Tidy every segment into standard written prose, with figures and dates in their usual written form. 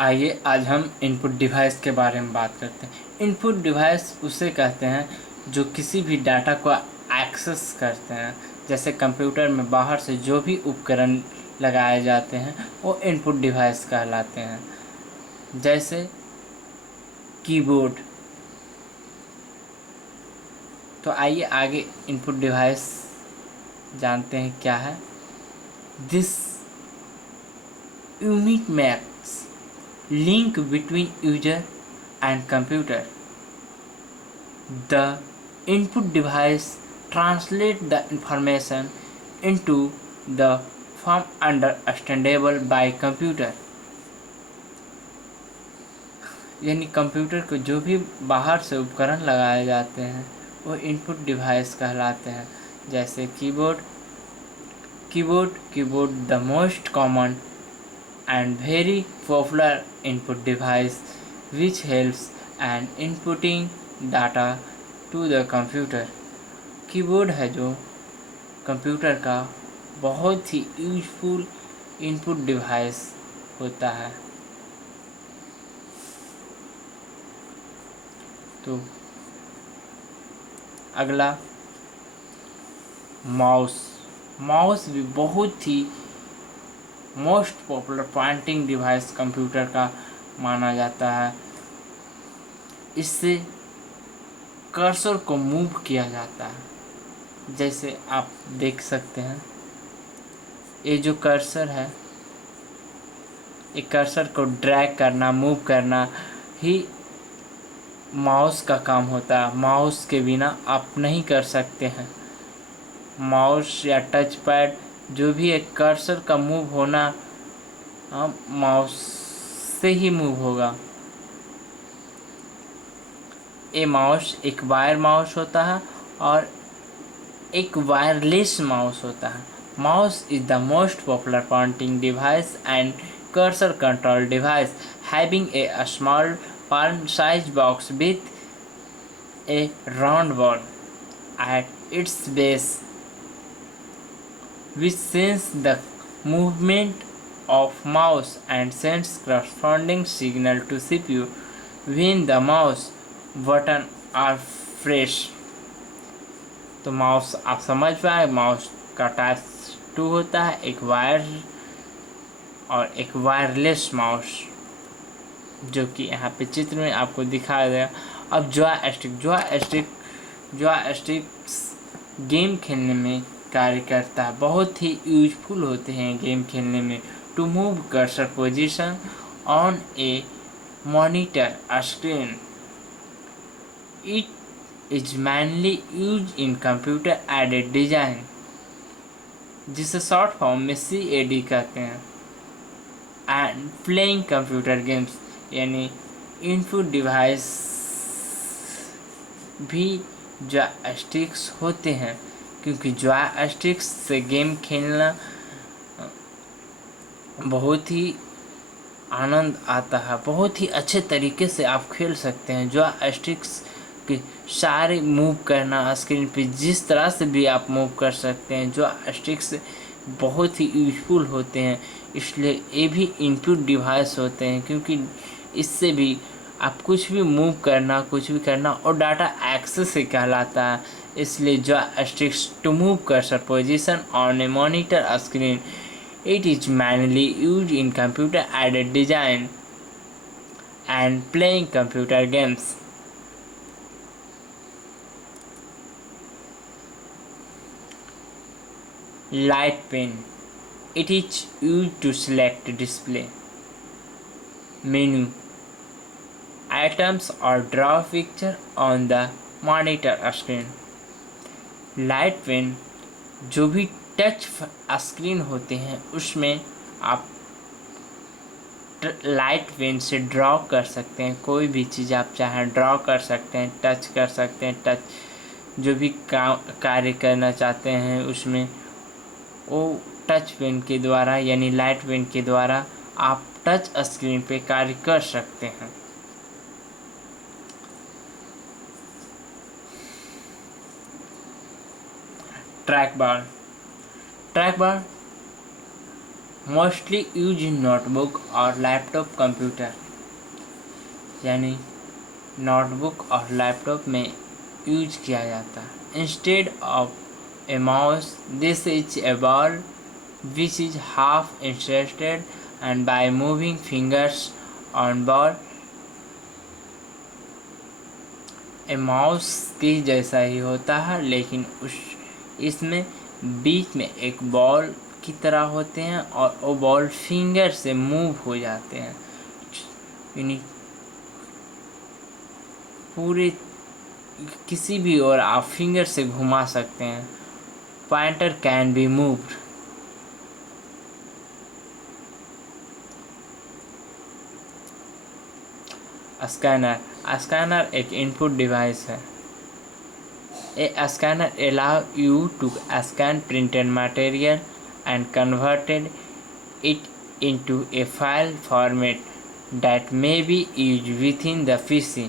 आइए आज हम इनपुट डिवाइस के बारे में बात करते हैं। इनपुट डिवाइस उसे कहते हैं जो किसी भी डाटा को एक्सेस करते हैं। जैसे कंप्यूटर में बाहर से जो भी उपकरण लगाए जाते हैं वो इनपुट डिवाइस कहलाते हैं। जैसे कीबोर्ड। तो आइए आगे इनपुट डिवाइस जानते हैं क्या है। This unit maps link between user and computer. The input device translates the information into the form understandable by computer. यानी कंप्यूटर को जो भी बाहर से उपकरण लगाए जाते हैं वो इनपुट डिवाइस कहलाते हैं। जैसे keyboard the most common and very popular input device which helps in inputting data to the computer. Keyboard है जो कंप्यूटर का बहुत ही यूजफुल इनपुट डिवाइस होता है। तो अगला माउस भी बहुत ही most popular pointing device computer का माना जाता है। इससे कर्सर को मूव किया जाता है। जैसे आप देख सकते हैं ये जो कर्सर है, ये कर्सर को ड्रैग करना, मूव करना ही माउस का काम होता है। माउस के बिना आप नहीं कर सकते हैं। माउस या टच पैड जो भी एक कर्सर का मूव होना माउस से ही मूव होगा। ये माउस एक वायर माउस होता है और एक वायरलेस माउस होता है। Mouse is the most popular pointing device and cursor control device having a small palm sized box with a round ball at its base which senses the movement of mouse and sends corresponding signal to CPU when the mouse button are pressed. तो mouse आप समझ पाए, mouse का type 2 होता है, एक wire और एक वायरलेस माउस, जो कि यहाँ पे चित्र में आपको दिखाया गया। अब जॉयस्टिक्स गेम खेलने में कार्य करता है, बहुत ही यूजफुल होते हैं गेम खेलने में। To move cursor position on a monitor screen, it is mainly use in computer aided design, जिसे शॉर्ट फॉर्म में CAD कहते हैं। एंड प्लेइंग कंप्यूटर गेम्स, यानी इनपुट डिवाइस भी जॉयस्टिक्स होते हैं, क्योंकि जॉयस्टिक्स से गेम खेलना बहुत ही आनंद आता है। बहुत ही अच्छे तरीके से आप खेल सकते हैं। जॉयस्टिक्स के सारे मूव करना स्क्रीन पे जिस तरह से भी आप मूव कर सकते हैं। जॉयस्टिक्स बहुत ही यूजफुल होते हैं, इसलिए ये भी इनपुट डिवाइस होते हैं, क्योंकि इससे भी आप कुछ भी मूव करना, कुछ भी करना और डाटा एक्सेस से कहलाता है। इसलिए joysticks to move cursor position on a monitor screen, it is mainly used in computer aided design and playing computer games. Light pen, it is used to select display menu items or draw picture on the monitor screen. Light pen जो भी touch screen होते हैं उसमें आप light pen से draw कर सकते हैं। कोई भी चीज़ आप चाहें ड्रॉ कर सकते हैं, टच कर सकते हैं। टच जो भी कार्य करना चाहते हैं उसमें वो टच पेन के द्वारा यानी लाइट पेन के द्वारा आप टच स्क्रीन पे कार्य कर सकते हैं। Track bar mostly use in notebook और लैपटॉप कंप्यूटर, यानी नोटबुक और लैपटॉप में यूज किया जाता है। Instead of A mouse this is a ball which is half inserted and by moving fingers on ball A mouse के जैसा ही होता है, लेकिन इसमें बीच में एक बॉल की तरह होते हैं और वो बॉल फिंगर से मूव हो जाते हैं, यानी पूरे किसी भी ओर आप फिंगर से घुमा सकते हैं। Pointer can be moved. Scanner एक इनपुट डिवाइस है। ए scanner allow you to scan printed material and converted it into a file format that may be used within the PC।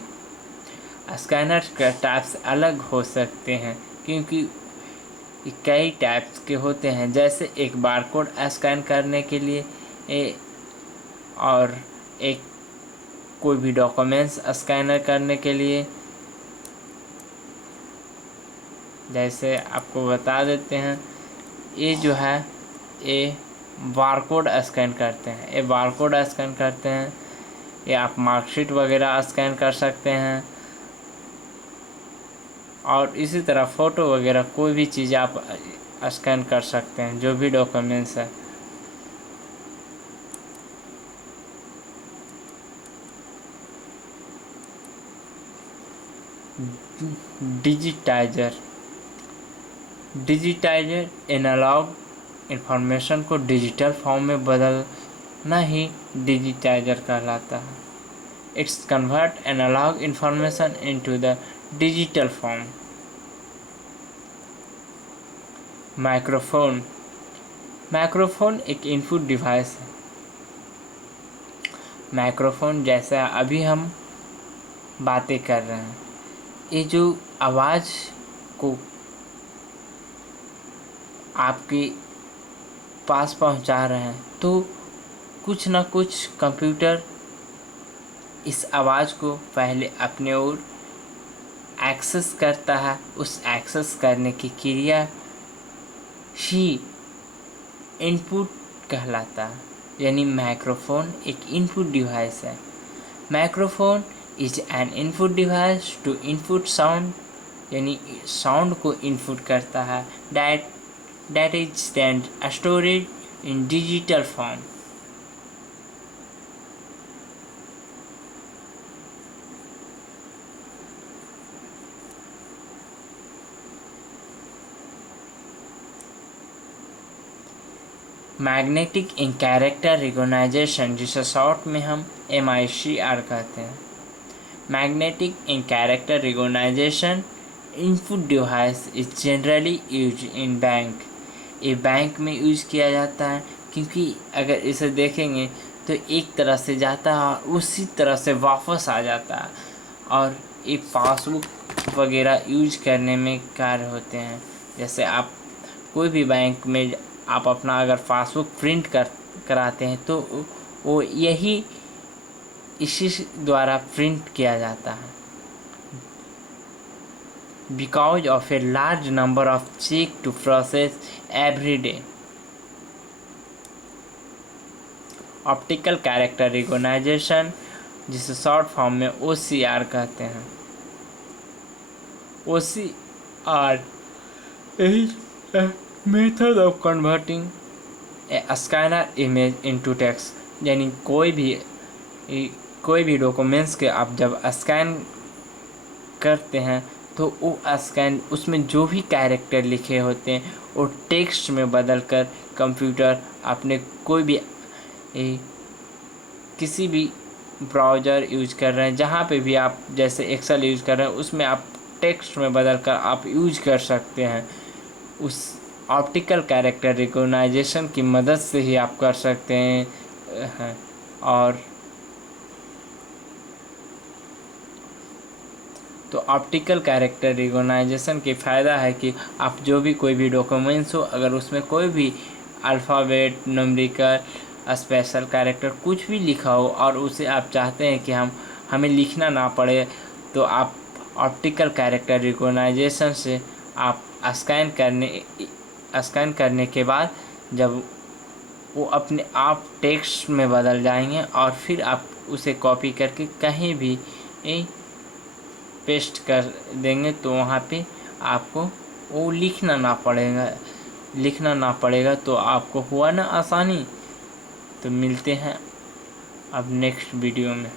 Scanner के टाइप्स अलग हो सकते हैं क्योंकि कई टाइप्स के होते हैं, जैसे एक बारकोड स्कैन करने के लिए और एक कोई भी डॉक्यूमेंट्स स्कैनर करने के लिए। जैसे आपको बता देते हैं, ये जो है ये बारकोड स्कैन करते हैं, ये आप मार्कशीट वगैरह स्कैन कर सकते हैं, और इसी तरह फ़ोटो वगैरह कोई भी चीज़ आप स्कैन कर सकते हैं, जो भी डॉक्यूमेंट्स है। डिजिटाइजर एनालॉग इंफॉर्मेशन को डिजिटल फॉर्म में बदलना ही डिजिटाइजर कहलाता है। It's convert analogue information into the digital form. Microphone एक इनपुट डिवाइस है। माइक्रोफोन जैसा अभी हम बातें कर रहे हैं, ये जो आवाज़ को आपके पास पहुंचा रहे हैं, तो कुछ ना कुछ कंप्यूटर इस आवाज़ को पहले अपने ओर एक्सेस करता है। उस एक्सेस करने की क्रिया ही इनपुट कहलाता है, यानी माइक्रोफोन एक इनपुट डिवाइस है। Microphone is an input device to input sound, यानी साउंड को इनपुट करता है, that is then stored in digital form। Magnetic ink character recognition, जिसे शॉर्ट में हम MICR कहते हैं। Magnetic ink character recognition input device is generally use in bank. ये बैंक में यूज किया जाता है, क्योंकि अगर इसे देखेंगे तो एक तरह से जाता है और उसी तरह से वापस आ जाता है, और ये पासबुक वगैरह यूज करने में कार्य होते हैं। जैसे आप कोई भी बैंक में आप अपना अगर पासबुक प्रिंट कराते हैं, तो वो यही इसी द्वारा प्रिंट किया जाता है। Because of a large number of checks to process every day। Optical character recognition, जिसे शॉर्ट फॉर्म में OCR कहते हैं। OCR is a method of converting a scanner image into text, यानी कोई भी डॉक्यूमेंट्स के आप जब स्कैन करते हैं तो वो स्कैन उसमें जो भी कैरेक्टर लिखे होते हैं वो टेक्स्ट में बदलकर कंप्यूटर अपने कोई भी किसी भी ब्राउज़र यूज कर रहे हैं, जहाँ पे भी आप जैसे एक्सेल यूज कर रहे हैं, उसमें आप टेक्स्ट में बदलकर आप यूज कर सकते हैं। उस ऑप्टिकल कैरेक्टर रिकॉग्नाइजेशन की मदद से ही आप कर सकते हैं। और तो ऑप्टिकल कैरेक्टर रिकॉग्नाइजेशन की फ़ायदा है कि आप जो भी कोई भी डॉक्यूमेंट्स हो, अगर उसमें कोई भी अल्फ़ाबेट, न्यूमेरिकल, स्पेशल कैरेक्टर कुछ भी लिखा हो और उसे आप चाहते हैं कि हमें लिखना ना पड़े, तो आप ऑप्टिकल कैरेक्टर रिकॉग्नाइजेशन से आप स्कैन करने के बाद जब वो अपने आप टेक्स्ट में बदल जाएंगे और फिर आप उसे कॉपी करके कहीं भी पेस्ट कर देंगे, तो वहाँ पे आपको वो लिखना ना पड़ेगा। तो आपको हुआ ना आसानी। तो मिलते हैं अब नेक्स्ट वीडियो में।